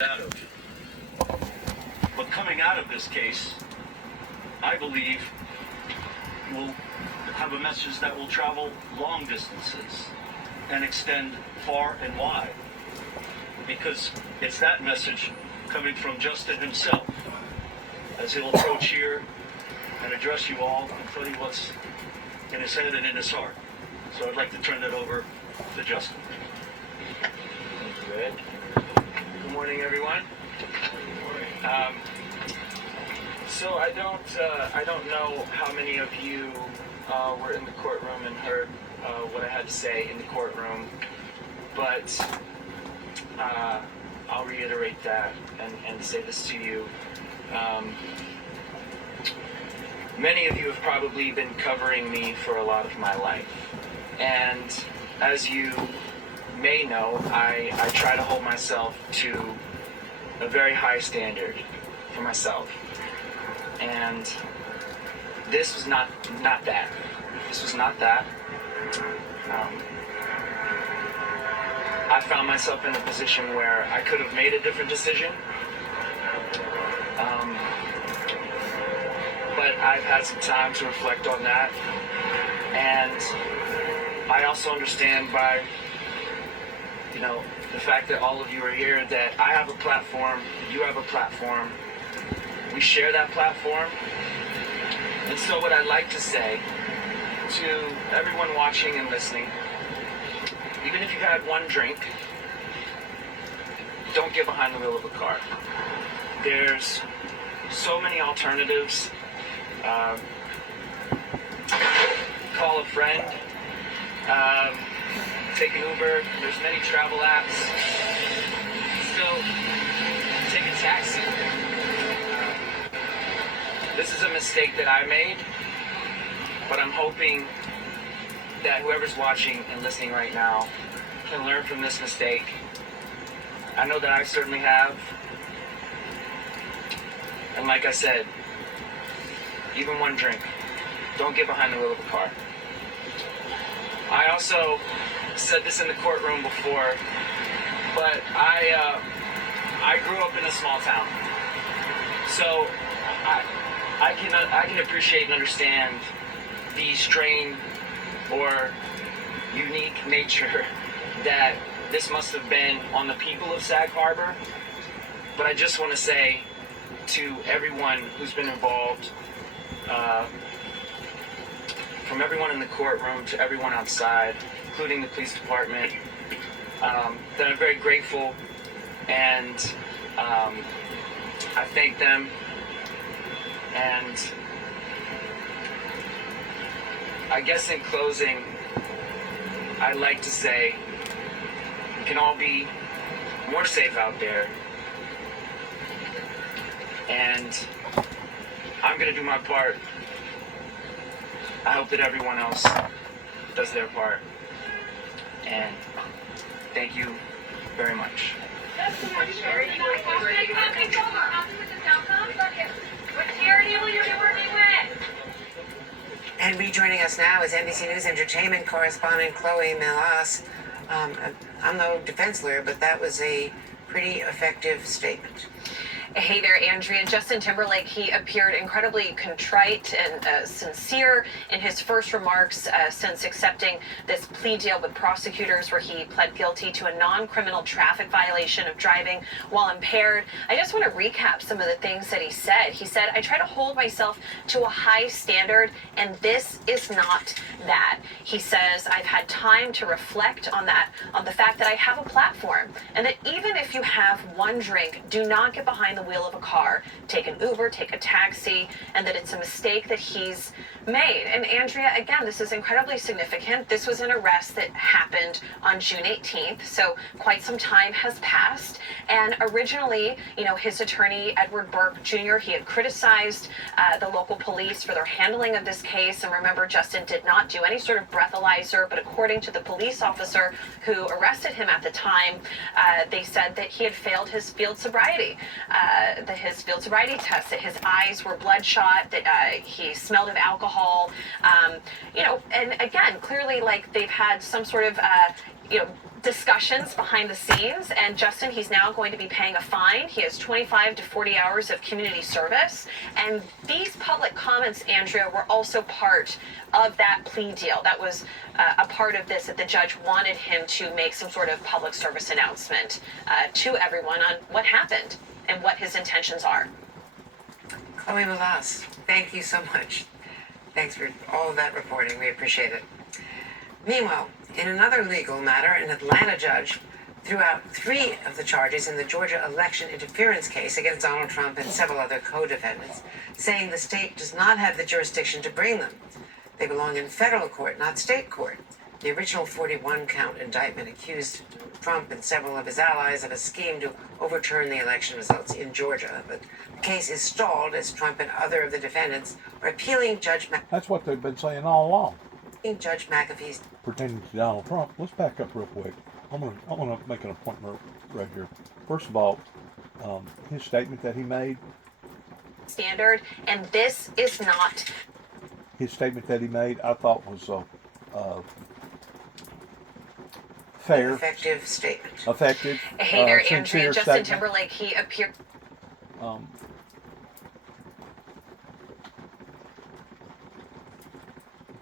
out of. But coming out of this case, I believe we'll have a message that will travel long distances and extend far and wide. Because it's that message coming from Justin himself as he'll approach here and address you all and tell you what's in his head and in his heart. So I'd like to turn that over to Justin. Thank you, Ed. Good morning, everyone. So I don't know how many of you were in the courtroom and heard what I had to say in the courtroom, but I'll reiterate that and say this to you. Many of you have probably been covering me for a lot of my life, and as you may know, I try to hold myself to a very high standard for myself, and this was not that. This was not that. I found myself in a position where I could have made a different decision, but I've had some time to reflect on that, and I also understand by the fact that all of you are here, that I have a platform, you have a platform, we share that platform. And so what I'd like to say to everyone watching and listening, even if you've had one drink, don't get behind the wheel of a car. There's so many alternatives. Call a friend. Take an Uber. There's many travel apps. Still, take a taxi. This is a mistake that I made, but I'm hoping that whoever's watching and listening right now can learn from this mistake. I know that I certainly have. And like I said, even one drink, don't get behind the wheel of a car. I also said this in the courtroom before, but I grew up in a small town, so I can appreciate and understand the strain or unique nature that this must have been on the people of Sag Harbor. But I just want to say to everyone who's been involved, from everyone in the courtroom to everyone outside, including the police department, that I'm very grateful, and I thank them. And I guess in closing, I'd like to say we can all be more safe out there, and I'm going to do my part. I hope that everyone else does their part. And thank you very much. What charity will you be working with? And rejoining us now is NBC News entertainment correspondent Chloe Melas. I'm no defense lawyer, but that was a pretty effective statement. Hey there, Andrea. Justin Timberlake, he appeared incredibly contrite and sincere in his first remarks since accepting this plea deal with prosecutors, where he pled guilty to a non-criminal traffic violation of driving while impaired. I just want to recap some of the things that he said. He said, I try to hold myself to a high standard, and this is not that. He says, I've had time to reflect on that, on the fact that I have a platform, and that even if you have one drink, do not get behind the wheel of a car, take an Uber, take a taxi, and that it's a mistake that he's made. And Andrea, again, this is incredibly significant. This was an arrest that happened on June 18th, so quite some time has passed. And originally, his attorney, Edward Burke Jr., he had criticized the local police for their handling of this case. And remember, Justin did not do any sort of breathalyzer, but according to the police officer who arrested him at the time, they said that he had failed his field sobriety. His field sobriety test, that his eyes were bloodshot, that he smelled of alcohol, and again, clearly, like, they've had some sort of discussions behind the scenes. And Justin, he's now going to be paying a fine. He has 25 to 40 hours of community service. And these public comments, Andrea, were also part of that plea deal. That was a part of this, that the judge wanted him to make some sort of public service announcement to everyone on what happened and what his intentions are. Chloe Malas, thank you so much. Thanks for all of that reporting. We appreciate it. Meanwhile, in another legal matter, an Atlanta judge threw out 3 of the charges in the Georgia election interference case against Donald Trump and several other co-defendants, saying the state does not have the jurisdiction to bring them. They belong in federal court, not state court. The original 41-count indictment accused Trump and several of his allies of a scheme to overturn the election results in Georgia. But the case is stalled as Trump and other of the defendants are appealing That's what they've been saying all along. Judge McAfee's Pertaining to Donald Trump. Let's back up real quick. I want to make an appointment right here. First of all, his statement that he made. Standard, and this is not. His statement that he made, I thought was fair, effective statement. effective. Hey there, Andrea. Sincere Justin statement. Timberlake, he appeared.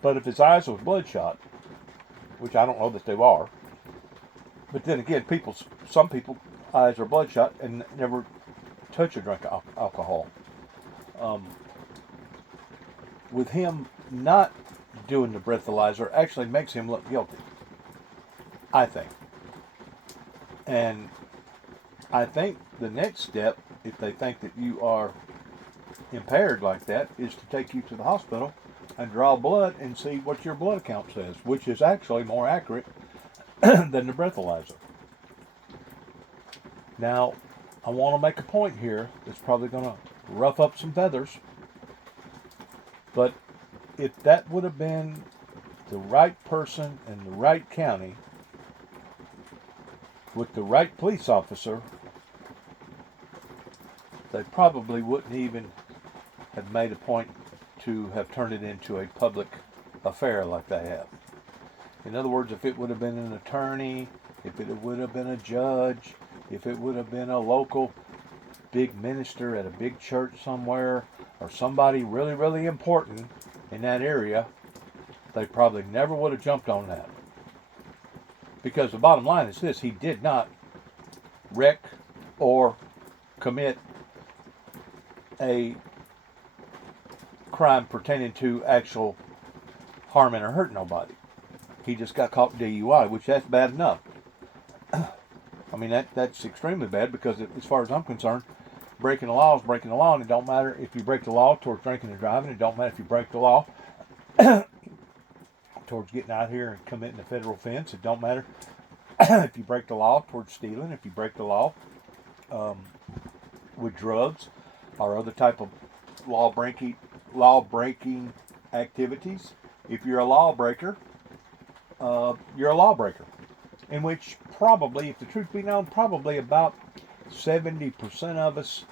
But if his eyes was bloodshot, which I don't know that they are, but then again, some people eyes are bloodshot and never touch or drink alcohol. With him not doing the breathalyzer actually makes him look guilty, I think. And I think the next step, if they think that you are impaired like that, is to take you to the hospital and draw blood and see what your blood count says, which is actually more accurate than the breathalyzer. Now, I want to make a point here that's probably going to rough up some feathers, but if that would have been the right person in the right county with the right police officer, they probably wouldn't even have made a point to have turned it into a public affair like they have. In other words, if it would have been an attorney, if it would have been a judge, if it would have been a local big minister at a big church somewhere, or somebody really, really important in that area, they probably never would have jumped on that. Because the bottom line is this: he did not wreck or commit a crime pertaining to actual harming or hurting nobody. He just got caught DUI, which that's bad enough. I mean, that's extremely bad, because as far as I'm concerned, breaking the law is breaking the law, and it don't matter if you break the law towards drinking and driving. It don't matter if you break the law towards getting out here and committing a federal offense. It don't matter if you break the law towards stealing, if you break the law with drugs or other type of law breaking activities. If you're a lawbreaker, you're a lawbreaker. In which probably, if the truth be known, probably about 70% of us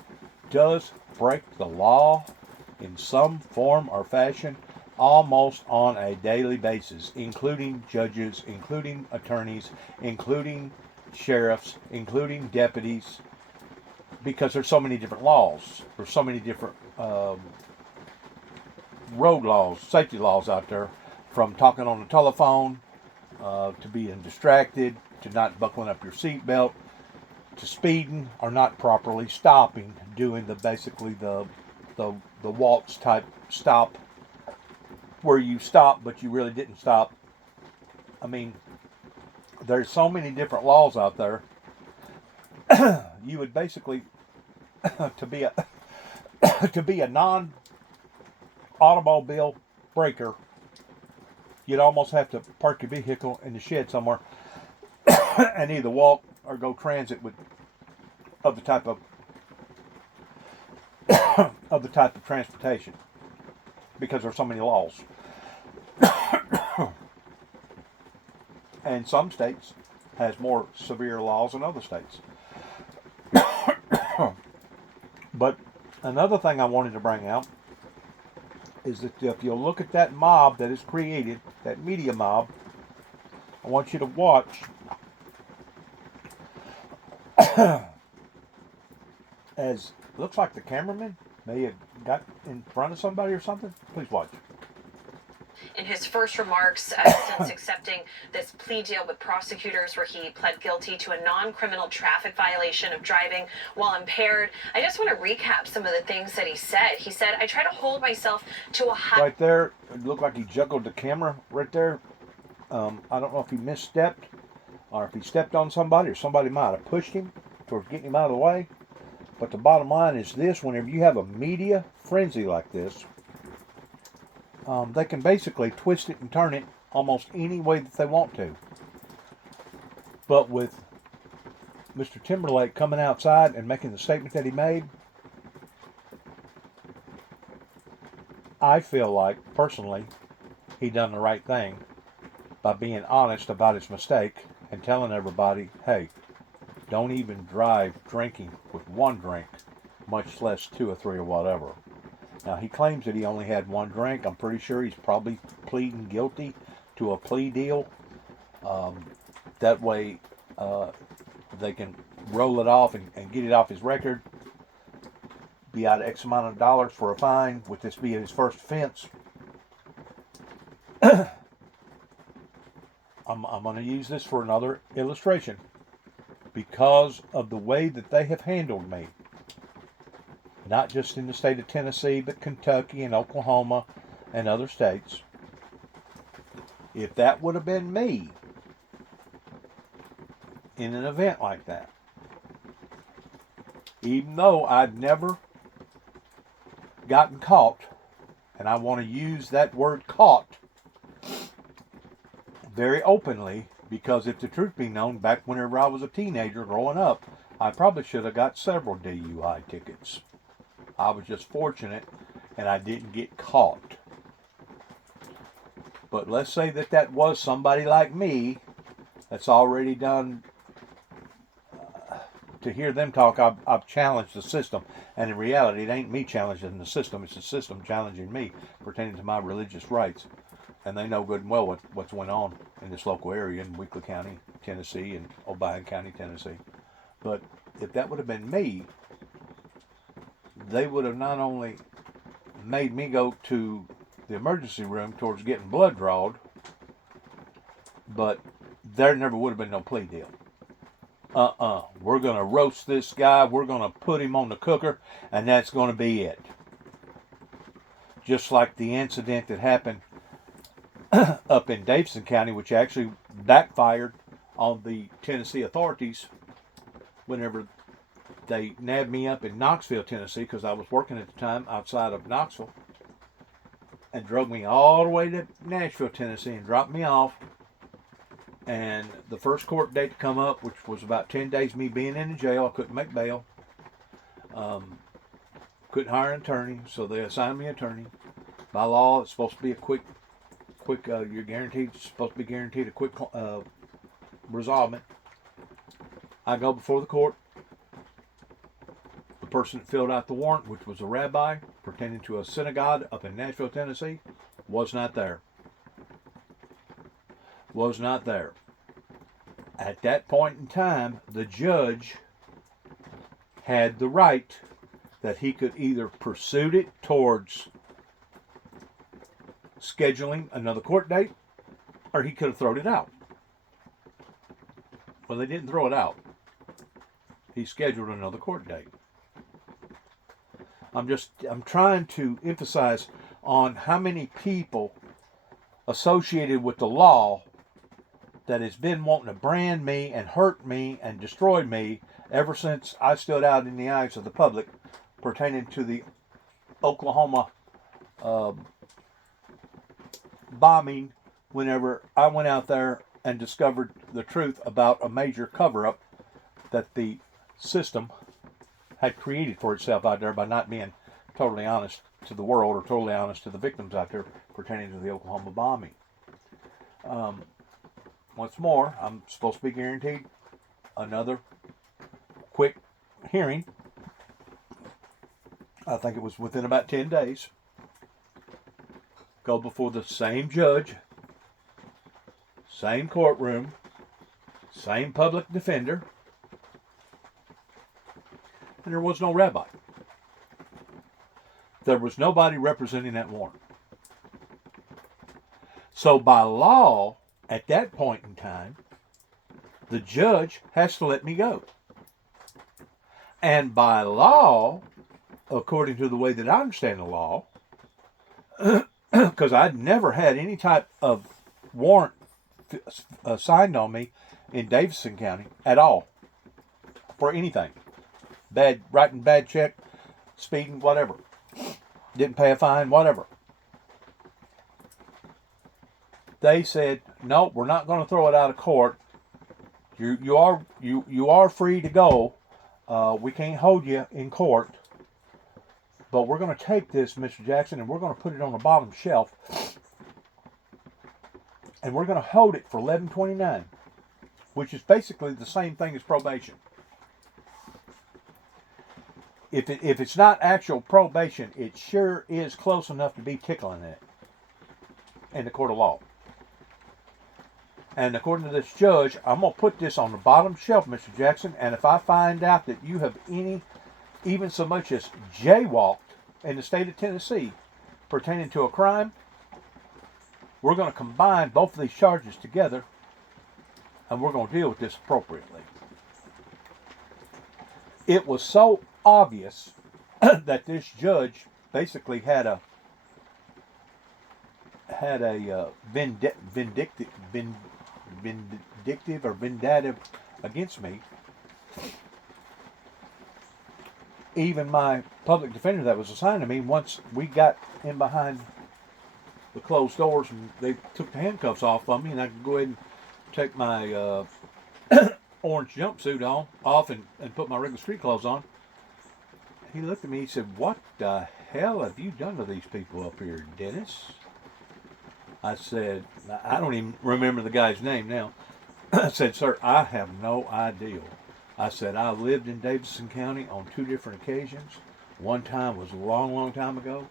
does break the law in some form or fashion almost on a daily basis, including judges, including attorneys, including sheriffs, including deputies, because there's so many different laws. There's so many different road laws, safety laws out there, from talking on the telephone, to being distracted, to not buckling up your seatbelt, to speeding or not properly stopping, doing basically the waltz type stop, where you stop but you really didn't stop. I mean, there's so many different laws out there. You would basically to be a non-automobile breaker, you'd almost have to park your vehicle in the shed somewhere and either walk or go transit of the type of transportation, because there's so many laws. And some states has more severe laws than other states. But another thing I wanted to bring out is that if you'll look at that mob that is created, that media mob, I want you to watch As looks like the cameraman may have got in front of somebody or something. Please watch. In his first remarks since accepting this plea deal with prosecutors where he pled guilty to a non-criminal traffic violation of driving while impaired. I just want to recap some of the things that he said. He said, I try to hold myself to a high... Right there, it looked like he juggled the camera right there. I don't know if he misstepped or if he stepped on somebody or somebody might have pushed him towards getting him out of the way. But the bottom line is this: whenever you have a media frenzy like this, they can basically twist it and turn it almost any way that they want to. But with Mr. Timberlake coming outside and making the statement that he made, I feel like, personally, he done the right thing by being honest about his mistake and telling everybody, hey, don't even drive drinking with one drink, much less 2 or 3 or whatever. Now, he claims that he only had one drink. I'm pretty sure he's probably pleading guilty to a plea deal. That way, they can roll it off and get it off his record. Be out X amount of dollars for a fine, with this being his first offense. I'm going to use this for another illustration. Because of the way that they have handled me. Not just in the state of Tennessee, but Kentucky and Oklahoma and other states. If that would have been me in an event like that, even though I'd never gotten caught, and I want to use that word caught very openly, because if the truth be known, back whenever I was a teenager growing up, I probably should have got several DUI tickets. I was just fortunate and I didn't get caught. But let's say that that was somebody like me that's already done, to hear them talk, I've challenged the system. And in reality, it ain't me challenging the system, it's the system challenging me pertaining to my religious rights. And they know good and well what's going on in this local area in Weakley County, Tennessee, and Obion County, Tennessee. But if that would have been me, they would have not only made me go to the emergency room towards getting blood drawn, but there never would have been no plea deal. We're going to roast this guy, we're going to put him on the cooker, and that's going to be it. Just like the incident that happened up in Davidson County, which actually backfired on the Tennessee authorities whenever they nabbed me up in Knoxville, Tennessee, because I was working at the time outside of Knoxville, and drug me all the way to Nashville, Tennessee, and dropped me off. And the first court date to come up, which was about 10 days me being in the jail, I couldn't make bail. Couldn't hire an attorney, so they assigned me an attorney. By law, it's supposed to be a quick, you're guaranteed, it's supposed to be guaranteed a quick resolvement. I go before the court. The person that filled out the warrant, which was a rabbi pertaining to a synagogue up in Nashville, Tennessee, was not there. Was not there. At that point in time, the judge had the right that he could either pursue it towards scheduling another court date, or he could have thrown it out. Well, they didn't throw it out. He scheduled another court date. I'm trying to emphasize on how many people associated with the law that has been wanting to brand me and hurt me and destroy me ever since I stood out in the eyes of the public pertaining to the Oklahoma bombing, whenever I went out there and discovered the truth about a major cover-up that the system had created for itself out there by not being totally honest to the world or totally honest to the victims out there pertaining to the Oklahoma bombing. Once more, I'm supposed to be guaranteed another quick hearing. I think it was within about 10 days. Go before the same judge, same courtroom, same public defender, and there was no rabbi. There was nobody representing that warrant. So by law, at that point in time, the judge has to let me go. And by law, according to the way that I understand the law, because I'd never had any type of warrant signed on me in Davidson County at all for anything. Writing bad check, speeding, whatever. Didn't pay a fine, whatever. They said, no, we're not going to throw it out of court. You are free to go. We can't hold you in court. But we're going to take this, Mr. Jackson, and we're going to put it on the bottom shelf. And we're going to hold it for 11/29, which is basically the same thing as probation. If it's not actual probation, it sure is close enough to be tickling it in the court of law. And according to this judge, I'm going to put this on the bottom shelf, Mr. Jackson, and if I find out that you have even so much as jaywalked in the state of Tennessee pertaining to a crime, we're going to combine both of these charges together and we're going to deal with this appropriately. It was so obvious that this judge basically had a vindictive or vindictive against me. Even my public defender that was assigned to me, once we got in behind the closed doors and they took the handcuffs off of me and I could go ahead and take my orange jumpsuit off and put my regular street clothes on, he looked at me and said, "What the hell have you done to these people up here, Dennis?" I said, I don't even remember the guy's name now. I said, "Sir, I have no idea." I said, "I lived in Davidson County on 2 different occasions. One time was a long, long time ago,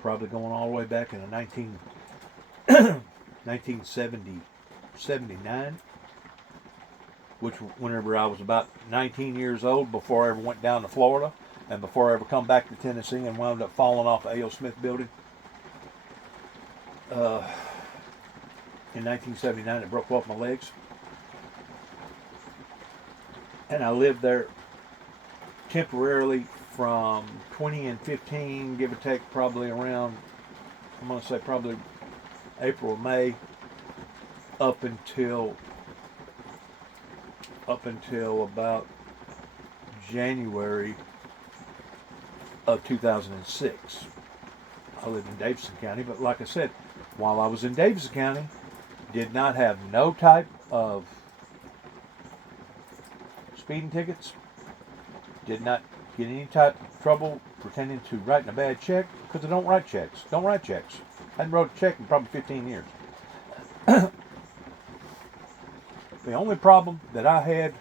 probably going all the way back in the 1979, which whenever I was about 19 years old, before I ever went down to Florida, and before I ever come back to Tennessee and wound up falling off the A.O. Smith building. In 1979, it broke both my legs. And I lived there temporarily from 20 and 15, give or take, probably around, I'm going to say probably April or May, up until about January of 2006. I lived in Davidson County, but like I said, while I was in Davidson County, did not have no type of speeding tickets, did not get any type of trouble pertaining to writing a bad check, because I don't write checks. I hadn't wrote a check in probably 15 years. The only problem that I had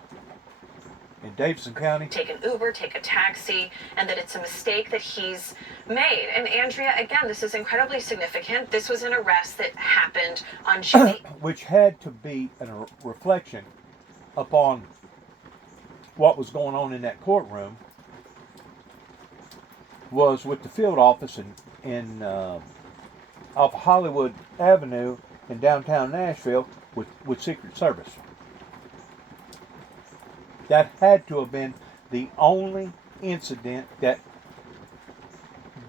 in Davidson County. Take an Uber, take a taxi, and that it's a mistake that he's made. And Andrea, again, this is incredibly significant. This was an arrest that happened on June. Which had to be a reflection upon what was going on in that courtroom, was with the field office in off Hollywood Avenue in downtown Nashville with Secret Service. That had to have been the only incident that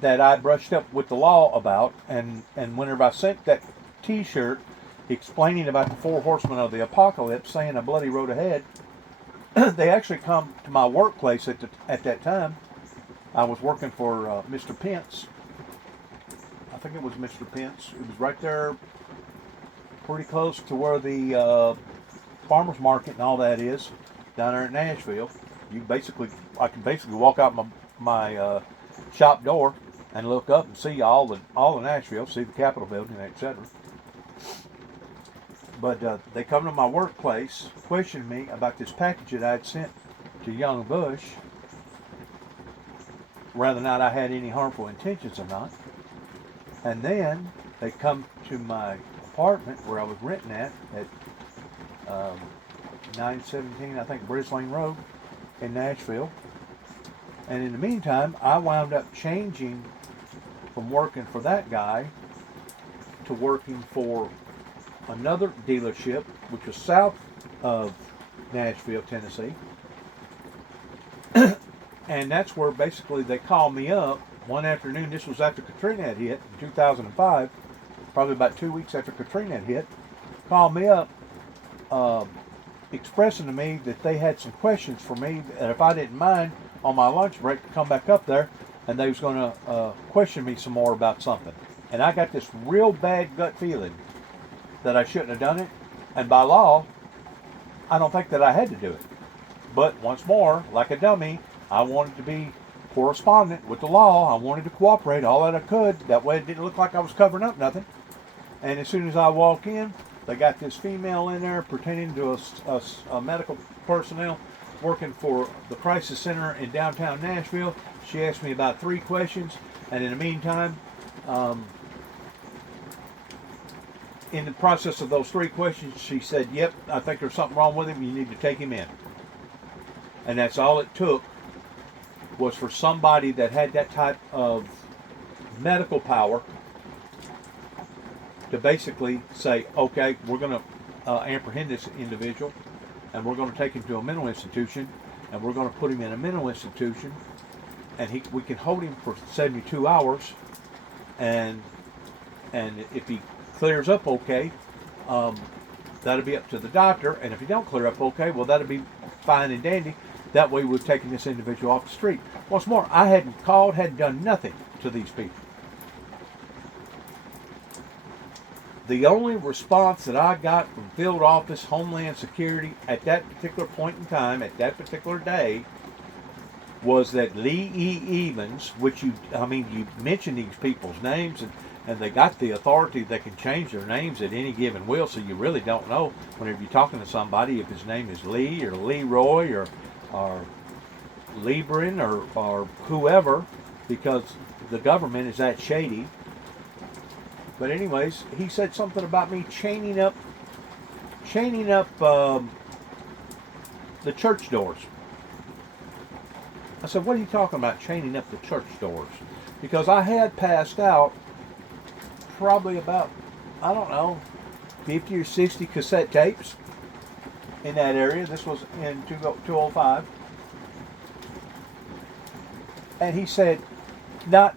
I brushed up with the law about, and whenever I sent that T-shirt explaining about the 4 horsemen of the apocalypse, saying a bloody road ahead, they actually come to my workplace at that time. I was working for Mr. Pence. I think it was Mr. Pence. It was right there, pretty close to where the farmers market and all that is, down there in Nashville. I can basically walk out my shop door and look up and see all the Nashville, see the Capitol building, etc. But they come to my workplace, questioning me about this package that I had sent to Young Bush, whether or not I had any harmful intentions or not. And then they come to my apartment where I was renting at 917, I think, Bridge Lane Road in Nashville. And in the meantime, I wound up changing from working for that guy to working for another dealership, which was south of Nashville, Tennessee. And that's where basically they called me up one afternoon. This was after Katrina had hit in 2005, probably about 2 weeks after Katrina had hit. Called me up, expressing to me that they had some questions for me, and if I didn't mind on my lunch break to come back up there, and they was going to question me some more about something. And I got this real bad gut feeling that I shouldn't have done it, and by law, I don't think that I had to do it. But once more, like a dummy, I wanted to be correspondent with the law. I wanted to cooperate all that I could. That way it didn't look like I was covering up nothing. And as soon as I walk in, they got this female in there pertaining to a medical personnel working for the crisis center in downtown Nashville. She asked me about 3 questions, and in the meantime, in the process of those 3 questions, she said, "Yep, I think there's something wrong with him. You need to take him in." And that's all it took, was for somebody that had that type of medical power to basically say, "Okay, we're going to apprehend this individual, and we're going to take him to a mental institution, and we're going to put him in a mental institution, and we can hold him for 72 hours, and if he clears up okay, that'll be up to the doctor, and if he don't clear up okay, well, that'll be fine and dandy. That way we've taken this individual off the street." Once more, I hadn't called, hadn't done nothing to these people. The only response that I got from field office, Homeland Security, at that particular point in time, at that particular day, was that Lee E. Evans, which you mentioned these people's names, and they got the authority, they can change their names at any given will, so you really don't know whenever you're talking to somebody if his name is Lee or Leroy or Lebron or whoever, because the government is that shady. But anyways, he said something about me chaining up the church doors. I said, "What are you talking about, chaining up the church doors?" Because I had passed out probably about, I don't know, 50 or 60 cassette tapes in that area. This was in 205. And he said, not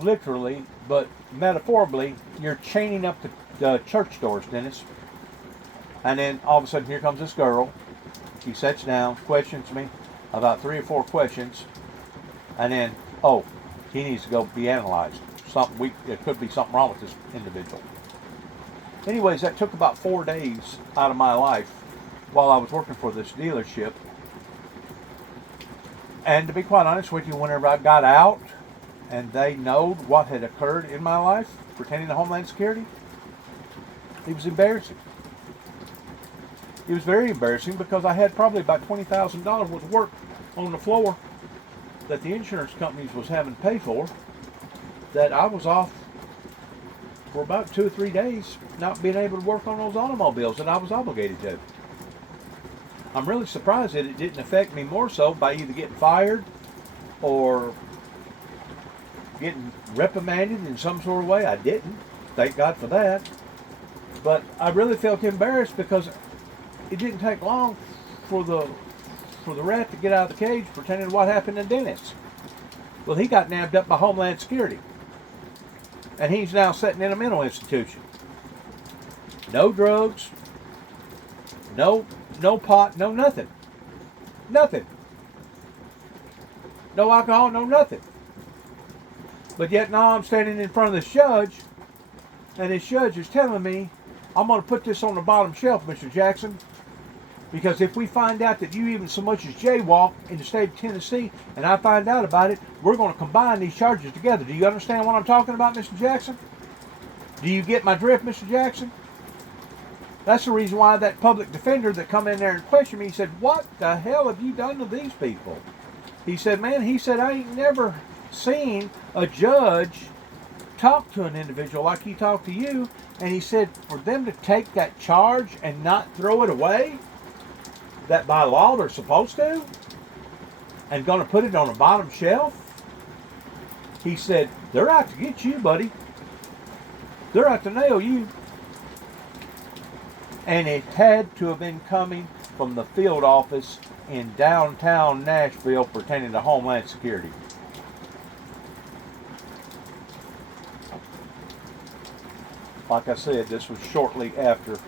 literally, but metaphorically, "You're chaining up the church doors, Dennis." And then all of a sudden, here comes this girl. She sits down, questions me about 3 or 4 questions, and then, "Oh, he needs to go be analyzed. There could be something wrong with this individual." Anyways, that took about 4 days out of my life while I was working for this dealership. And to be quite honest with you, whenever I got out and they knowed what had occurred in my life pertaining to Homeland Security, it was embarrassing. It was very embarrassing because I had probably about $20,000 worth of work on the floor that the insurance companies was having to pay for, that I was off for about 2 or 3 days not being able to work on those automobiles that I was obligated to. I'm really surprised that it didn't affect me more so by either getting fired or getting reprimanded in some sort of way. I didn't. Thank God for that. But I really felt embarrassed because it didn't take long for the rat to get out of the cage pertaining to what happened to Dennis. Well, he got nabbed up by Homeland Security. And he's now sitting in a mental institution. No drugs. No pot, no nothing. Nothing. No alcohol, no nothing. But yet now I'm standing in front of this judge, and this judge is telling me, "I'm going to put this on the bottom shelf, Mr. Jackson, because if we find out that you even so much as jaywalk in the state of Tennessee, and I find out about it, we're going to combine these charges together." Do you understand what I'm talking about, Mr. Jackson? Do you get my drift, Mr. Jackson? That's the reason why that public defender that come in there and questioned me, he said, "What the hell have you done to these people?" He said, "Man," he said, "I ain't never seen a judge talk to an individual like he talked to you." And he said, for them to take that charge and not throw it away, that by law they're supposed to, and going to put it on the bottom shelf? He said, they're out to get you, buddy. They're out to nail you. And it had to have been coming from the field office in downtown Nashville pertaining to Homeland Security. Like I said, this was shortly after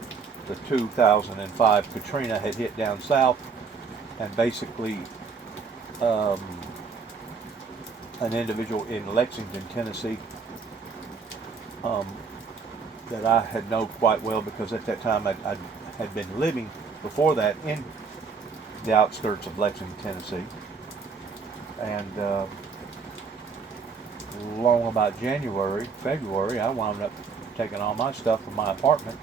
the 2005 Katrina had hit down south, and basically an individual in Lexington, Tennessee, that I had known quite well, because at that time I had been living before that in the outskirts of Lexington, Tennessee, and long about February, I wound up taking all my stuff from my apartment,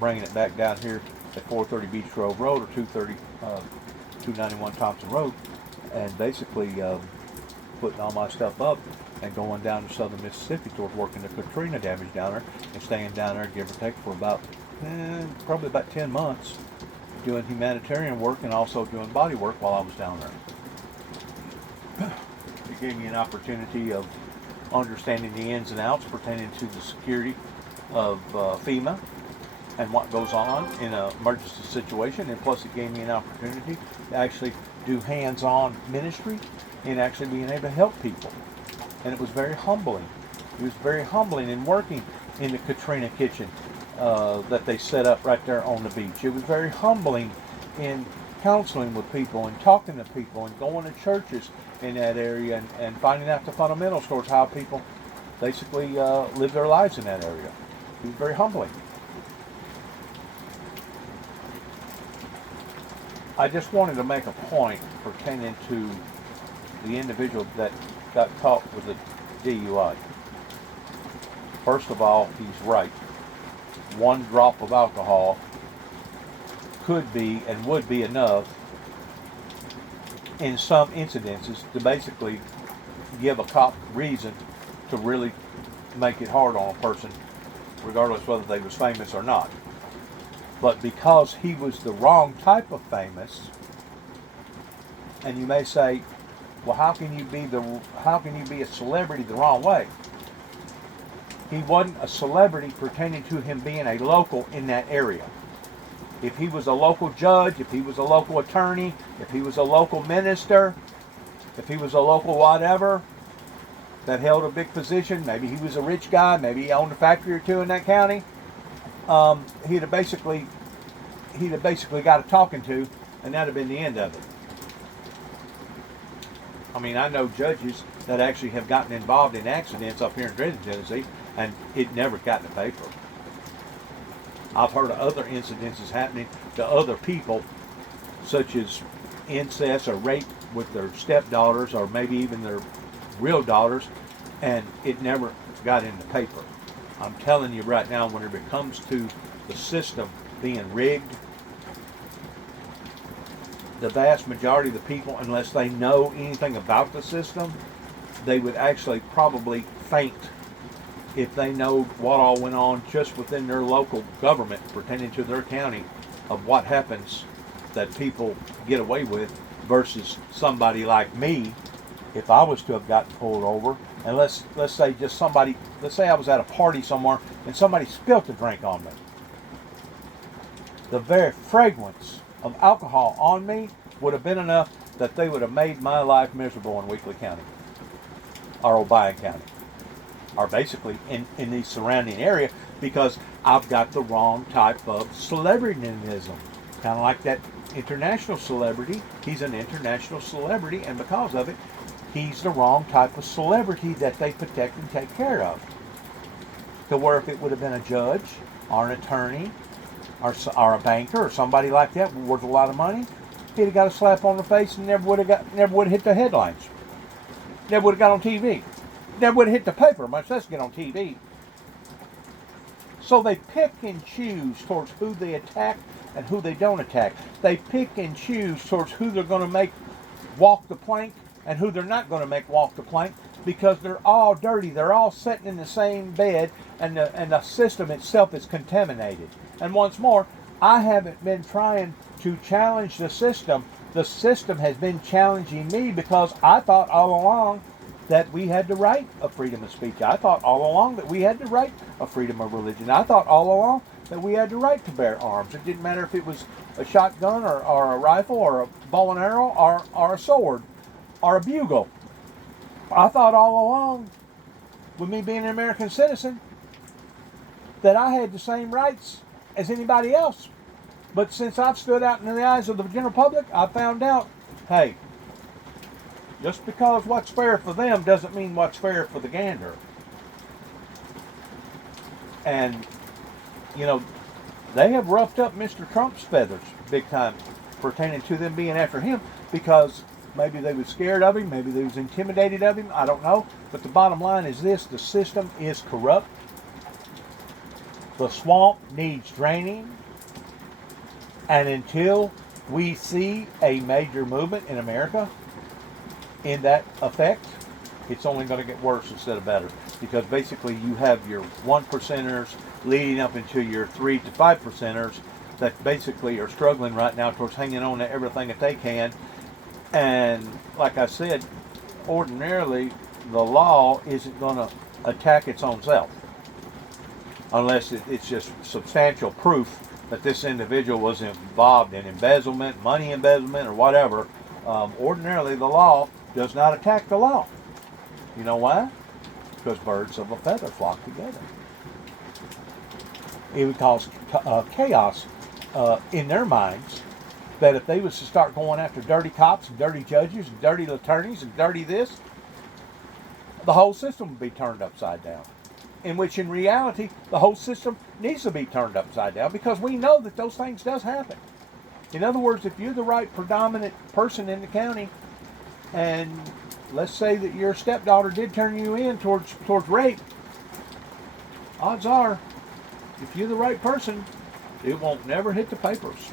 bringing it back down here at 430 Beach Grove Road, or 291 Thompson Road, and basically putting all my stuff up and going down to southern Mississippi towards working the Katrina damage down there, and staying down there, give or take, for about probably about 10 months, doing humanitarian work and also doing body work while I was down there. It gave me an opportunity of understanding the ins and outs pertaining to the security of FEMA and what goes on in an emergency situation, and plus it gave me an opportunity to actually do hands-on ministry and actually being able to help people. And it was very humbling. It was very humbling in working in the Katrina kitchen that they set up right there on the beach. It was very humbling in counseling with people and talking to people and going to churches in that area and finding out the fundamentals towards how people basically live their lives in that area. It was very humbling. I just wanted to make a point pertaining to the individual that got caught with a DUI. First of all, he's right. One drop of alcohol could be and would be enough in some incidences to basically give a cop reason to really make it hard on a person, regardless whether they was famous or not. But because he was the wrong type of famous, and you may say, well, how can you be a celebrity the wrong way? He wasn't a celebrity pertaining to him being a local in that area. If he was a local judge, if he was a local attorney, if he was a local minister, if he was a local whatever that held a big position, maybe he was a rich guy, maybe he owned a factory or two in that county, he'd have basically got a talking to, and that'd have been the end of it. I mean, I know judges that actually have gotten involved in accidents up here in Trenton, Tennessee, and it never got in the paper. I've heard of other incidences happening to other people, such as incest or rape with their stepdaughters or maybe even their real daughters, and it never got in the paper. I'm telling you right now, whenever it comes to the system being rigged, the vast majority of the people, unless they know anything about the system, they would actually probably faint if they know what all went on just within their local government pertaining to their county, of what happens that people get away with versus somebody like me. If I was to have gotten pulled over, and let's say I was at a party somewhere and somebody spilt a drink on me, the very fragrance of alcohol on me would have been enough that they would have made my life miserable in Weakley County or Obion County, or basically in the surrounding area, because I've got the wrong type of celebrityism. Kind of like that international celebrity. He's an international celebrity, and because of it, he's the wrong type of celebrity that they protect and take care of. To where if it would have been a judge or an attorney or a banker or somebody like that worth a lot of money, he'd have got a slap on the face and never would have hit the headlines. Never would have got on TV. Never would have hit the paper, much less get on TV. So they pick and choose towards who they attack and who they don't attack. They pick and choose towards who they're going to make walk the plank and who they're not going to make walk the plank, because they're all dirty. They're all sitting in the same bed, and the system itself is contaminated. And once more, I haven't been trying to challenge the system the system has been challenging me because I thought all along that we had the right of freedom of speech. I thought all along that we had the right of freedom of religion. I thought all along that we had the right to bear arms. It didn't matter if it was a shotgun or a rifle or a bow and arrow or a sword or a bugle. I thought all along, with me being an American citizen, that I had the same rights as anybody else. But since I've stood out in the eyes of the general public, I found out, hey, just because what's fair for them doesn't mean what's fair for the gander. And, you know, they have roughed up Mr. Trump's feathers big time pertaining to them being after him because maybe they was scared of him, maybe they was intimidated of him, I don't know. But the bottom line is this, the system is corrupt. The swamp needs draining. And until we see a major movement in America in that effect, it's only going to get worse instead of better. Because basically you have your 1%ers leading up into your 3 to 5%ers that basically are struggling right now towards hanging on to everything that they can. And like I said, ordinarily the law isn't going to attack its own self unless it's just substantial proof that this individual was involved in embezzlement, money embezzlement, or whatever. Ordinarily the law does not attack the law. You know why? Because birds of a feather flock together. It would cause chaos in their minds that if they was to start going after dirty cops and dirty judges and dirty attorneys and dirty this, the whole system would be turned upside down. In which in reality, the whole system needs to be turned upside down because we know that those things does happen. In other words, if you're the right predominant person in the county and let's say that your stepdaughter did turn you in towards rape, odds are, if you're the right person, it won't never hit the papers.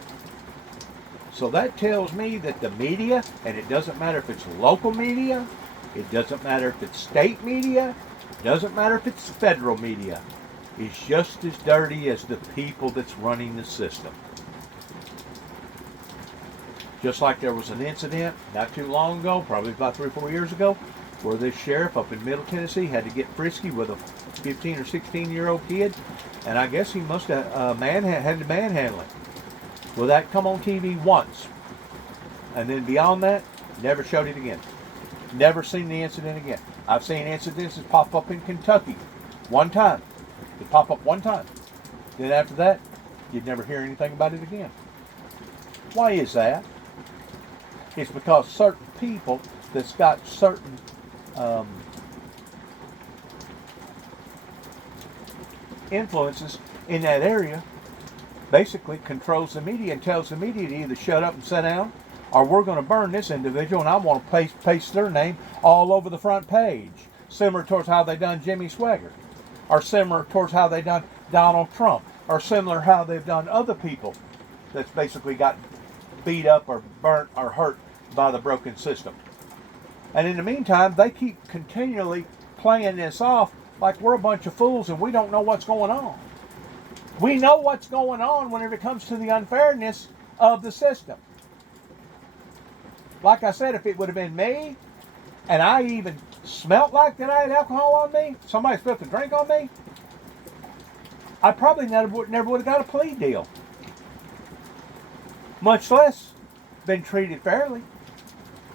So that tells me that the media, and it doesn't matter if it's local media, it doesn't matter if it's state media, it doesn't matter if it's federal media, is just as dirty as the people that's running the system. Just like there was an incident not too long ago, probably about 3 or 4 years ago, where this sheriff up in Middle Tennessee had to get frisky with a 15 or 16-year-old kid, and I guess he must have had to manhandle it. Well, that come on TV once, and then beyond that, never showed it again. Never seen the incident again. I've seen incidences pop up in Kentucky one time. It pop up one time. Then after that, you'd never hear anything about it again. Why is that? It's because certain people that's got certain influences in that area basically controls the media and tells the media to either shut up and sit down, or we're going to burn this individual and I want to paste their name all over the front page. Similar towards how they done Jimmy Swaggart, or similar towards how they done Donald Trump, or similar how they've done other people that's basically got beat up or burnt or hurt by the broken system. And in the meantime, they keep continually playing this off like we're a bunch of fools and we don't know what's going on. We know what's going on whenever it comes to the unfairness of the system. Like I said, if it would have been me, and I even smelt like that I had alcohol on me, somebody spilled a drink on me, I probably never would have got a plea deal. Much less been treated fairly.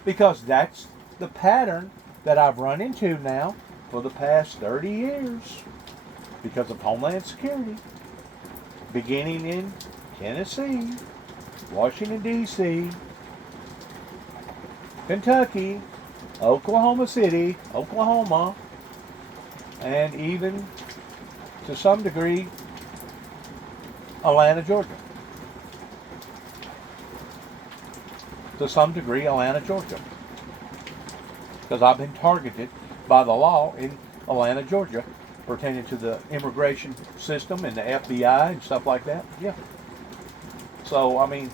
Because that's the pattern that I've run into now for the past 30 years because of Homeland Security. Beginning in Tennessee, Washington, D.C., Kentucky, Oklahoma City, Oklahoma, and even to some degree Atlanta, Georgia. To some degree Atlanta, Georgia. Because I've been targeted by the law in Atlanta, Georgia, pertaining to the immigration system and the FBI and stuff like that. Yeah. So, I mean,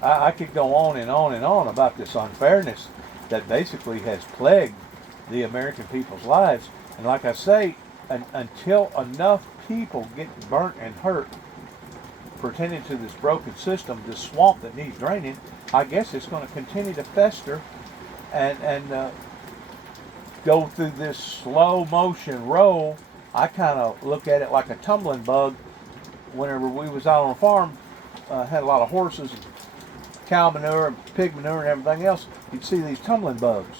I could go on and on and on about this unfairness that basically has plagued the American people's lives. And like I say, until enough people get burnt and hurt, pretending to this broken system, this swamp that needs draining, I guess it's going to continue to fester and go through this slow motion roll. I kind of look at it like a tumbling bug. Whenever we was out on a farm, had a lot of horses, and cow manure, and pig manure, and everything else. You'd see these tumbling bugs,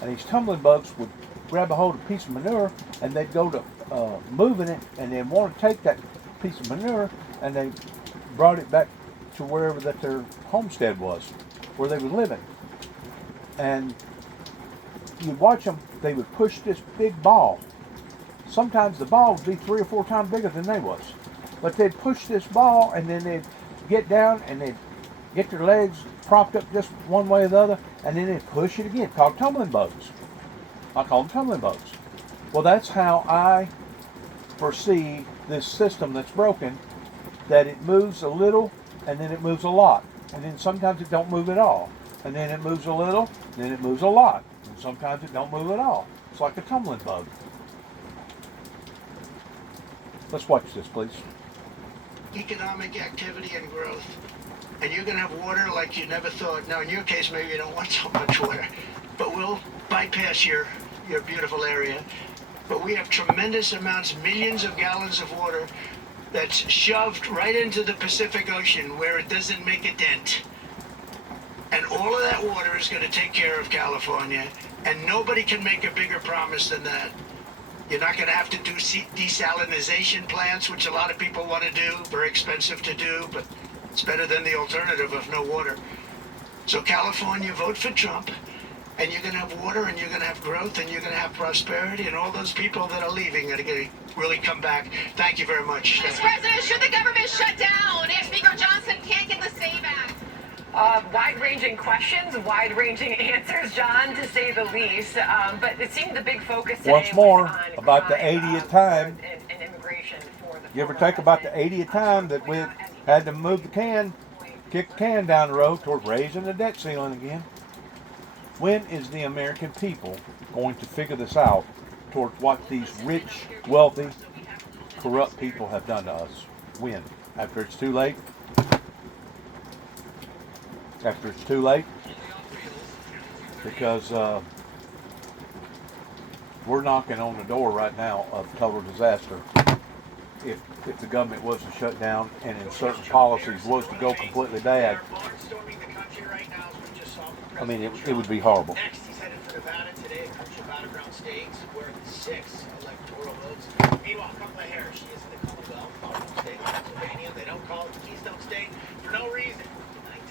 and these tumbling bugs would grab a hold of a piece of manure, and they'd go to moving it, and they want to take that piece of manure, and they brought it back to wherever that their homestead was, where they were living. And you'd watch them, they would push this big ball. Sometimes the ball would be 3 or 4 times bigger than they was. But they'd push this ball, and then they'd get down, and they'd get their legs propped up just one way or the other, and then they'd push it again, called tumbling bugs. I call them tumbling bugs. Well, that's how I foresee this system that's broken, that it moves a little, and then it moves a lot. And then sometimes it don't move at all. And then it moves a little, then it moves a lot. And sometimes it don't move at all. It's like a tumbling bug. Let's watch this, please. Economic activity and growth. And you're going to have water like you never thought. Now, in your case, maybe you don't want so much water. But we'll bypass your beautiful area. But we have tremendous amounts, millions of gallons of water that's shoved right into the Pacific Ocean where it doesn't make a dent. And all of that water is going to take care of California. And nobody can make a bigger promise than that. You're not going to have to do desalinization plants, which a lot of people want to do. Very expensive to do, but it's better than the alternative of no water. So California, vote for Trump, and you're going to have water, and you're going to have growth, and you're going to have prosperity, and all those people that are leaving are going to really come back. Thank you very much. Mr. President, should the government shut down if Speaker Johnson can't get the SAVE Act? Wide-ranging questions, wide-ranging answers, John, to say the least. But it seemed the big focus today Once more, was on about the crime, 80th time. and immigration for the You ever former think about the president. 80th time that we had to move the can, kick the can down the road toward raising the debt ceiling again? When is the American people going to figure this out toward what these rich, wealthy, corrupt people have done to us? When? After it's too late? After it's too late? Because we're knocking on the door right now of total disaster. If the government was to shut down and in certain policies was to go completely bad, I mean, it would be horrible. Next, he's headed for Nevada today, a crucial battleground state where 6 electoral votes. Meanwhile, Kamala Harris, she is in the Commonwealth, powerful state of Pennsylvania. They don't call it the Keystone State for no reason.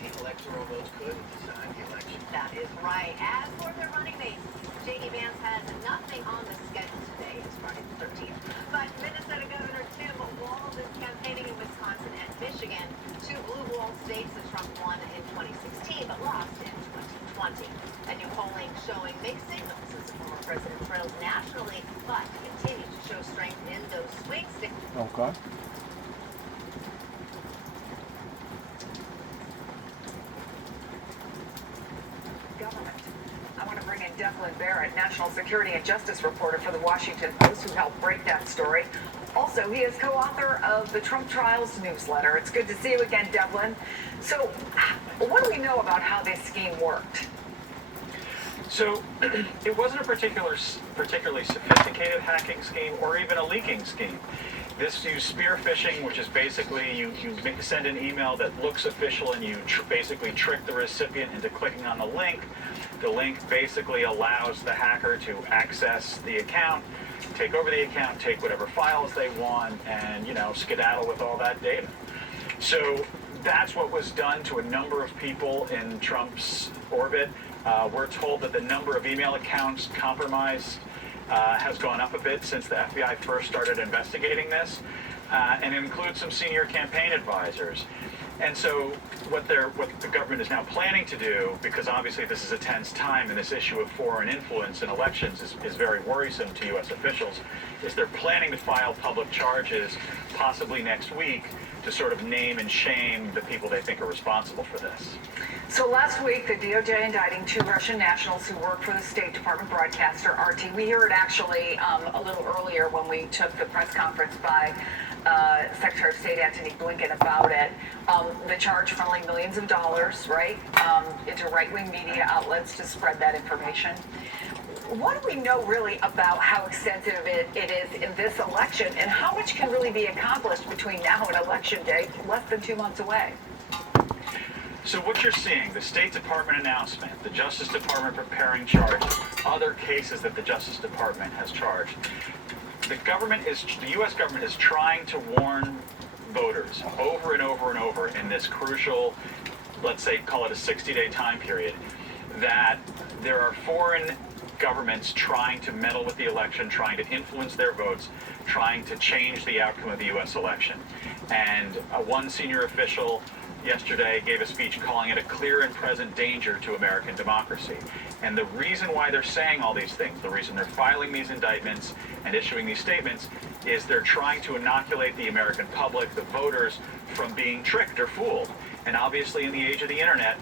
19 electoral votes could decide the election. That is right. As for their running mates, J.D. Vance has nothing on the schedule today. It's Friday the 13th. But Minnesota Governor Tim Walz is campaigning in Wisconsin and Michigan, 2 blue wall states that Trump won in 2016 but lost in 2020. And new polling showing mixed signals as the former president trails nationally, but continues to show strength in those swing states. Okay. Government. I want to bring in Devlin Barrett, national security and justice reporter for the Washington Post, who helped break that story. Also, he is co-author of the Trump Trials newsletter. It's good to see you again, Devlin. So, what do we know about how this scheme worked? So it wasn't a particularly sophisticated hacking scheme or even a leaking scheme. This used spear phishing, which is basically you send an email that looks official and you basically trick the recipient into clicking on the link. The link basically allows the hacker to access the account, take over the account, take whatever files they want, and skedaddle with all that data. So that's what was done to a number of people in Trump's orbit. We're told that the number of email accounts compromised has gone up a bit since the FBI first started investigating this, and it includes some senior campaign advisors. And so what the government is now planning to do, because obviously this is a tense time and this issue of foreign influence in elections is very worrisome to U.S. officials, is they're planning to file public charges possibly next week to sort of name and shame the people they think are responsible for this. So last week, the DOJ indicting 2 Russian nationals who work for the State Department broadcaster RT. We heard actually a little earlier when we took the press conference by Secretary of State Antony Blinken about it. The charge funneling millions of dollars, right, into right-wing media outlets to spread that information. What do we know really about how extensive it is in this election, and how much can really be accomplished between now and Election Day, less than 2 months away? So what you're seeing, the State Department announcement, the Justice Department preparing charges, other cases that the Justice Department has charged. The U.S. government is trying to warn voters over and over and over in this crucial, let's say, call it a 60-day time period, that there are foreign governments trying to meddle with the election, trying to influence their votes, trying to change the outcome of the U.S. election. And one senior official yesterday gave a speech calling it a clear and present danger to American democracy. And the reason why they're saying all these things, the reason they're filing these indictments and issuing these statements, is they're trying to inoculate the American public, the voters, from being tricked or fooled. And obviously in the age of the internet,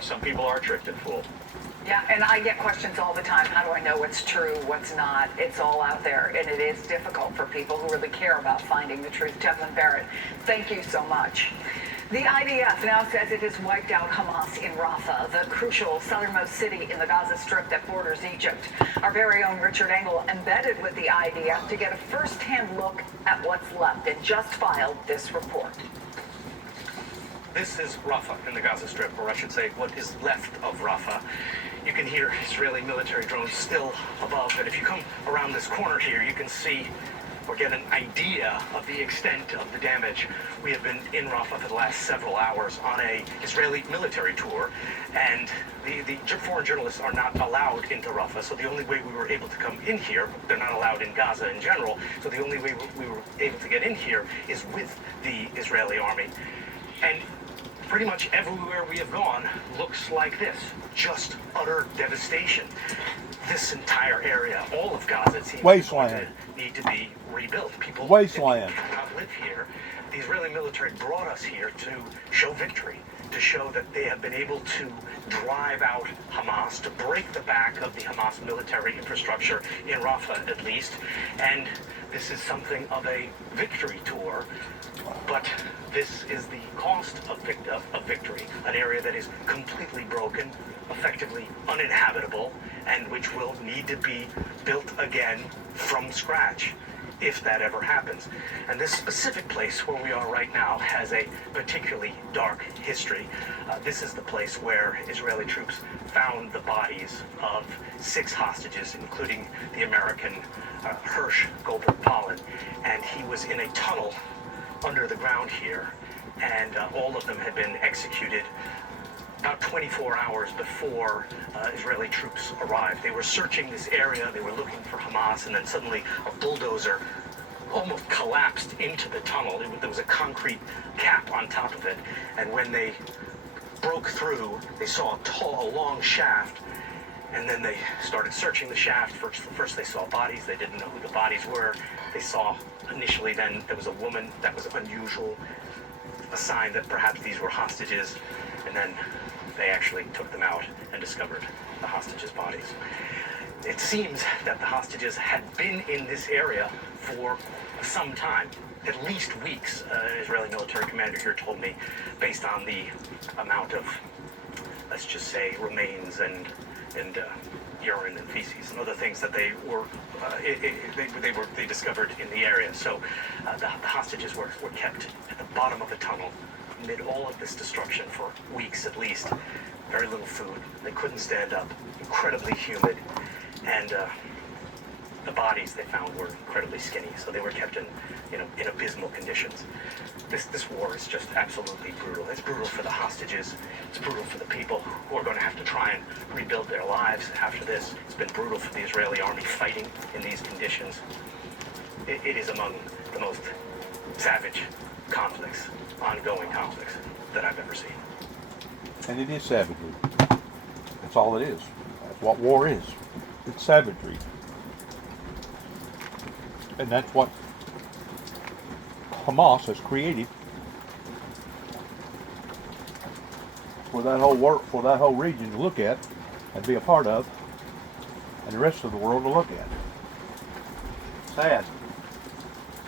some people are tricked and fooled. Yeah, and I get questions all the time. How do I know what's true, what's not? It's all out there, and it is difficult for people who really care about finding the truth. Devlin Barrett, thank you so much. The IDF now says it has wiped out Hamas in Rafah, the crucial southernmost city in the Gaza Strip that borders Egypt. Our very own Richard Engel embedded with the IDF to get a first-hand look at what's left and just filed this report. This is Rafah in the Gaza Strip, or I should say what is left of Rafah. You can hear Israeli military drones still above, and if you come around this corner here, you can see or get an idea of the extent of the damage. We have been in Rafah for the last several hours on a Israeli military tour, and the foreign journalists are not allowed into Rafah, so the only way we were able to come in here, they're not allowed in Gaza in general, so the only way we were able to get in here is with the Israeli army. And pretty much everywhere we have gone looks like this, just utter devastation. This entire area, all of Gaza, it seems, wasteland, need to be rebuilt. People wasteland cannot live here. The Israeli military brought us here to show victory, to show that they have been able to drive out Hamas, to break the back of the Hamas military infrastructure in Rafah, at least. And this is something of a victory tour, but this is the cost of victory, an area that is completely broken, effectively uninhabitable, and which will need to be built again from scratch if that ever happens. And this specific place where we are right now has a particularly dark history. This is the place where Israeli troops found the bodies of 6 hostages, including the American Hirsch Goldberg-Pollen, and he was in a tunnel under the ground here, and all of them had been executed about 24 hours before Israeli troops arrived. They were searching this area, they were looking for Hamas, and then suddenly a bulldozer almost collapsed into the tunnel. There was a concrete cap on top of it, and when they broke through, they saw a long shaft, and then they started searching the shaft. First they saw bodies, they didn't know who the bodies were. They saw initially then there was a woman, that was unusual, a sign that perhaps these were hostages, and then they actually took them out and discovered the hostages' bodies. It seems that the hostages had been in this area for some time, at least weeks. An Israeli military commander here told me, based on the amount of, let's just say, remains and urine and feces and other things that they were they discovered in the area. So the hostages were kept at the bottom of the tunnel amid all of this destruction for weeks at least. Very little food. They couldn't stand up. Incredibly humid, and the bodies they found were incredibly skinny. So they were kept in abysmal conditions. This war is just absolutely brutal. It's brutal for the hostages. It's brutal for the people who are going to have to try and rebuild their lives after this. It's been brutal for the Israeli army fighting in these conditions. It is among the most savage conflicts, ongoing conflicts that I've ever seen. And it is savagery. That's all it is. That's what war is. It's savagery. And that's what Hamas has created for that whole region to look at and be a part of, and the rest of the world to look at. Sad.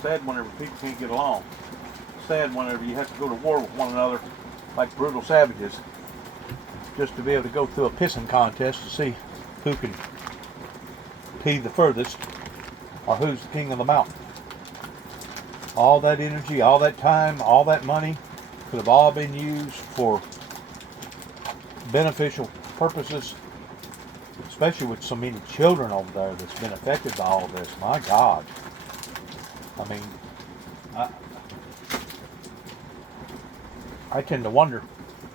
Sad whenever people can't get along. Sad whenever you have to go to war with one another like brutal savages just to be able to go through a pissing contest to see who can pee the furthest or who's the king of the mountain. All that energy, all that time, all that money could have all been used for beneficial purposes, especially with so many children over there that's been affected by all of this. My God. I mean, I tend to wonder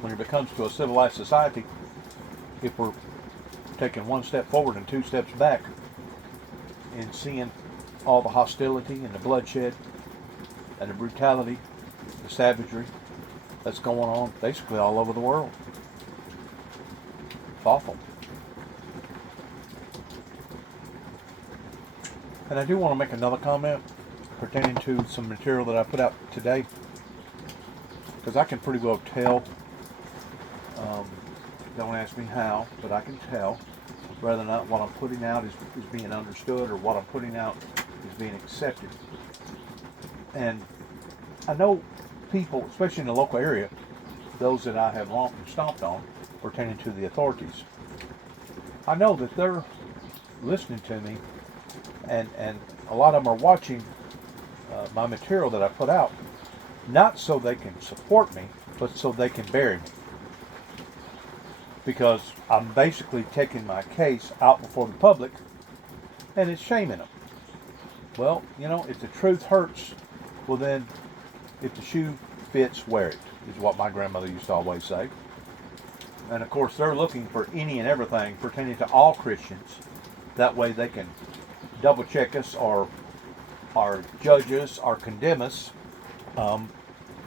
when it comes to a civilized society if we're taking one step forward and two steps back in seeing all the hostility and the bloodshed and the brutality, the savagery that's going on basically all over the world. It's awful. And I do want to make another comment pertaining to some material that I put out today, because I can pretty well tell, don't ask me how, but I can tell whether or not what I'm putting out is being understood or what I'm putting out is being accepted. And I know people, especially in the local area, those that I have lumped and stomped on pertaining to the authorities, I know that they're listening to me, and a lot of them are watching my material that I put out, not so they can support me, but so they can bury me. Because I'm basically taking my case out before the public, and it's shaming them. Well, you know, if the truth hurts, well then, if the shoe fits, wear it, is what my grandmother used to always say. And of course, they're looking for any and everything pertaining to all Christians. That way they can double check us or judge us or condemn us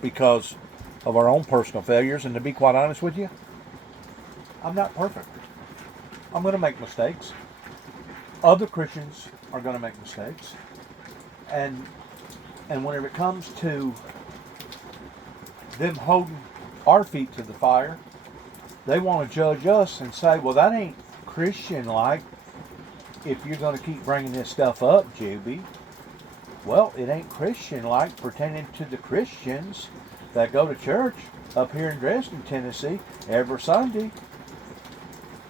because of our own personal failures. And to be quite honest with you, I'm not perfect. I'm going to make mistakes. Other Christians are going to make mistakes. And whenever it comes to them holding our feet to the fire, they want to judge us and say, well, that ain't Christian-like if you're going to keep bringing this stuff up, Juby. Well, it ain't Christian-like pertaining to the Christians that go to church up here in Dresden, Tennessee, every Sunday.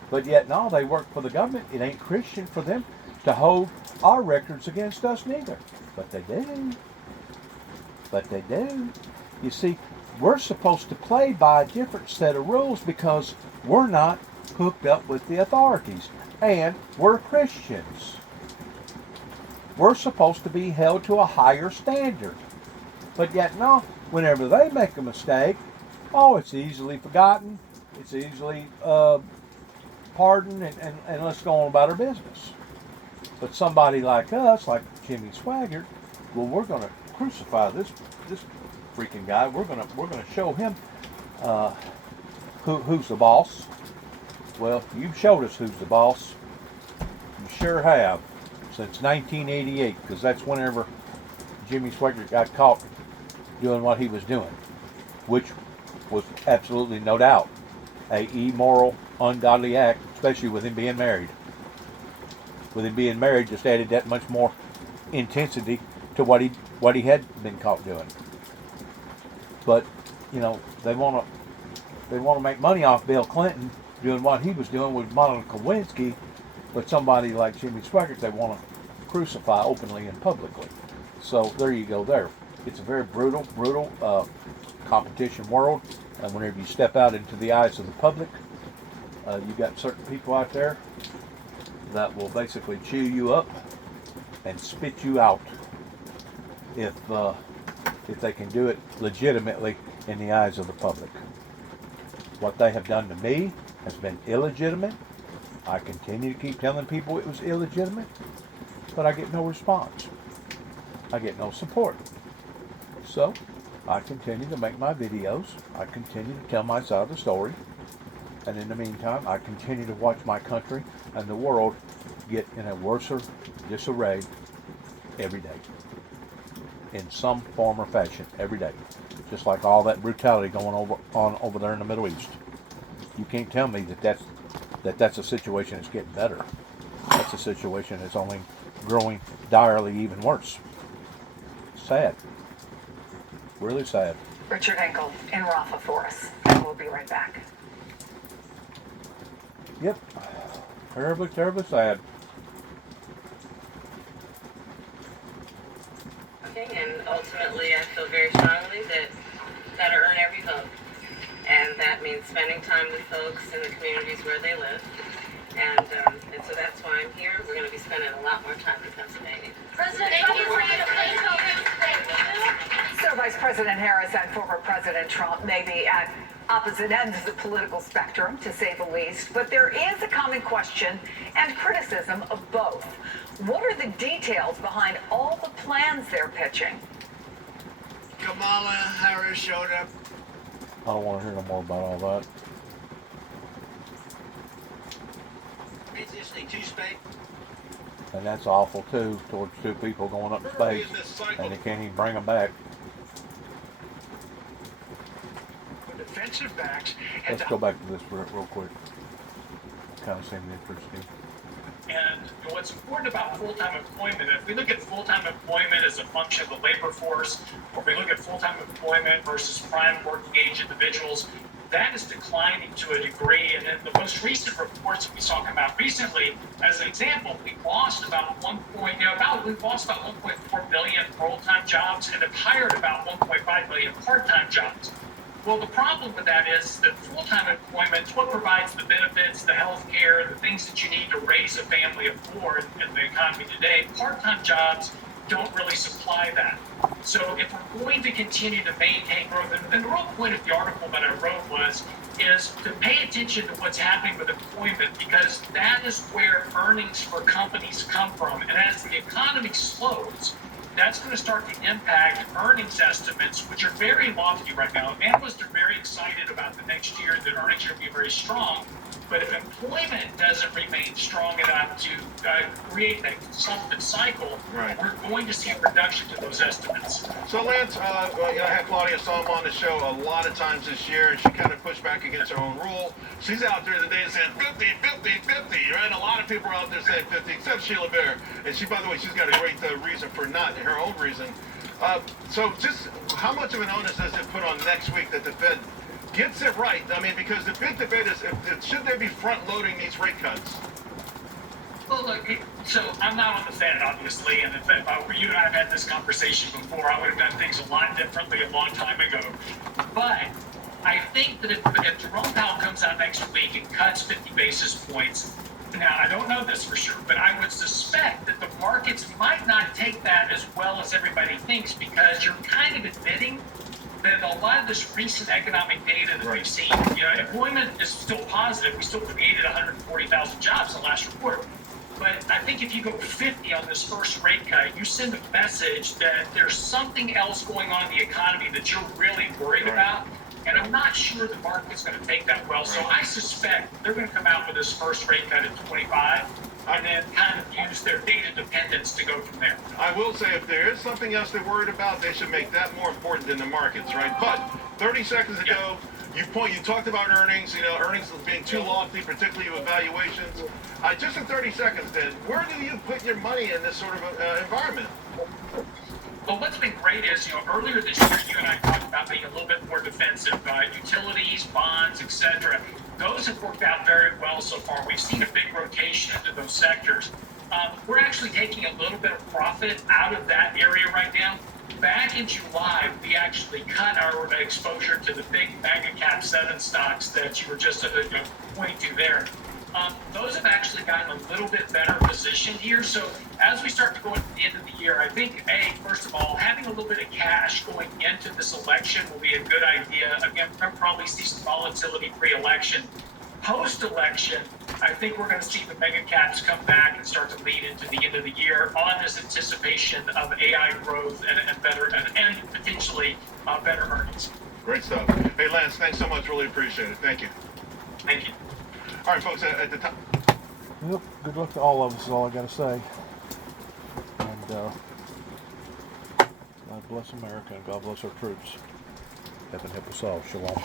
But yet, no, they work for the government. It ain't Christian for them to hold our records against us neither. But they do. But they do. You see, we're supposed to play by a different set of rules because we're not hooked up with the authorities. And we're Christians. We're supposed to be held to a higher standard. But yet, no, whenever they make a mistake, oh, it's easily forgotten. It's easily pardoned, and let's go on about our business. But somebody like us, like Jimmy Swaggart, well, we're going to crucify this freaking guy. We're going to show him who's the boss. Well, you've showed us who's the boss. You sure have, since 1988, because that's whenever Jimmy Swaggart got caught doing what he was doing, which was absolutely no doubt a immoral, ungodly act, especially with him being married. With him being married, just added that much more intensity to what he had been caught doing. But you know, they want to make money off Bill Clinton doing what he was doing with Monica Lewinsky, but somebody like Jimmy Swaggart they want to crucify openly and publicly. So there you go. There, it's a very brutal competition world. And whenever you step out into the eyes of the public, you got certain people out there that will basically chew you up and spit you out if they can do it legitimately in the eyes of the public. What they have done to me has been illegitimate. I continue to keep telling people it was illegitimate, but I get no response. I get no support. So I continue to make my videos. I continue to tell my side of the story. And in the meantime, I continue to watch my country and the world get in a worse disarray every day. In some form or fashion, every day. Just like all that brutality going on over there in the Middle East. You can't tell me that's a situation that's getting better. That's a situation that's only growing direly even worse. sad. Really sad. Richard Hinkle in Rafa for us, and we'll be right back. Yep. Terribly, terribly sad. And ultimately, I feel very strongly that you've got to earn every vote. And that means spending time with folks in the communities where they live. And so that's why I'm here. We're going to be spending a lot more time in Pennsylvania. President Trump is ready to play today. So Vice President Harris and former President Trump may be at opposite ends of the political spectrum, to say the least, but there is a common question and criticism of both. What are the details behind all the plans they're pitching? Kamala Harris showed up. I don't want to hear no more about all that. Disney two-space. And that's awful too, towards two people going up in space, and they can't even bring them back. Defensive backs. Let's go back to this real quick. Kind of seemed interesting. And what's important about full-time employment, if we look at full-time employment as a function of the labor force, or if we look at full-time employment versus prime working age individuals, that is declining to a degree. And in the most recent reports that we saw come out recently, as an example, we lost about 1.4 million full-time jobs and have hired about 1.5 million part-time jobs. Well, the problem with that is that full-time employment is what provides the benefits, the health care, the things that you need to raise a family of four in the economy today. Part-time jobs don't really supply that. So if we're going to continue to maintain growth, and the real point of the article that I wrote is to pay attention to what's happening with employment, because that is where earnings for companies come from. And as the economy slows, that's going to start to impact earnings estimates, which are very lofty right now. Analysts are very excited about the next year, that earnings are going to be very strong. But if employment doesn't remain strong enough to create that consumptive cycle, we're going to see a reduction to those estimates. So Lance, I had Claudia Salm on the show a lot of times this year, and she kind of pushed back against her own rule. She's out there today saying 50, 50, 50, right? A lot of people are out there saying 50, except Sheila Bair. And she, by the way, she's got a great reason for not her own reason. So just how much of an onus does it put on next week that the Fed gets it right? I mean, because the big debate is, should they be front-loading these rate cuts? Well, look, so I'm not on the Fed, obviously, and if I were you and I have had this conversation before, I would have done things a lot differently a long time ago. But I think that if Jerome Powell comes out next week and cuts 50 basis points, now I don't know this for sure, but I would suspect that the markets might not take that as well as everybody thinks, because you're kind of admitting that a lot of this recent economic data that we've seen, employment is still positive. We still created 140,000 jobs in the last report. But I think if you go 50 on this first rate cut, you send a message that there's something else going on in the economy that you're really worried about. And I'm not sure the market's going to take that well. So I suspect they're going to come out with this first rate cut at 25 and then kind of use their data dependence to go from there. I will say, if there is something else they're worried about, they should make that more important than the markets, right? But 30 seconds ago, you talked about earnings, earnings being too lofty, particularly with valuations. Just in 30 seconds then, where do you put your money in this sort of environment? Well, what's been great is, earlier this year, you and I talked about being a little bit more defensive. Utilities, bonds, etc. Those have worked out very well so far. We've seen a big rotation into those sectors. We're actually taking a little bit of profit out of that area right now. Back in July, we actually cut our exposure to the big mega cap 7 stocks that you were just pointing to there. Those have actually gotten a little bit better positioned here. So as we start to go into the end of the year, I think, first of all, having a little bit of cash going into this election will be a good idea. Again, we're going to probably see some volatility pre-election. Post-election, I think we're going to see the mega caps come back and start to lead into the end of the year on this anticipation of AI growth and better and potentially better earnings. Great stuff. Hey, Lance, thanks so much. Really appreciate it. Thank you. Thank you. All right, folks, at the top. Yep, good luck to all of us is all I got to say. And God bless America and God bless our troops. Heaven help us all. Shalom.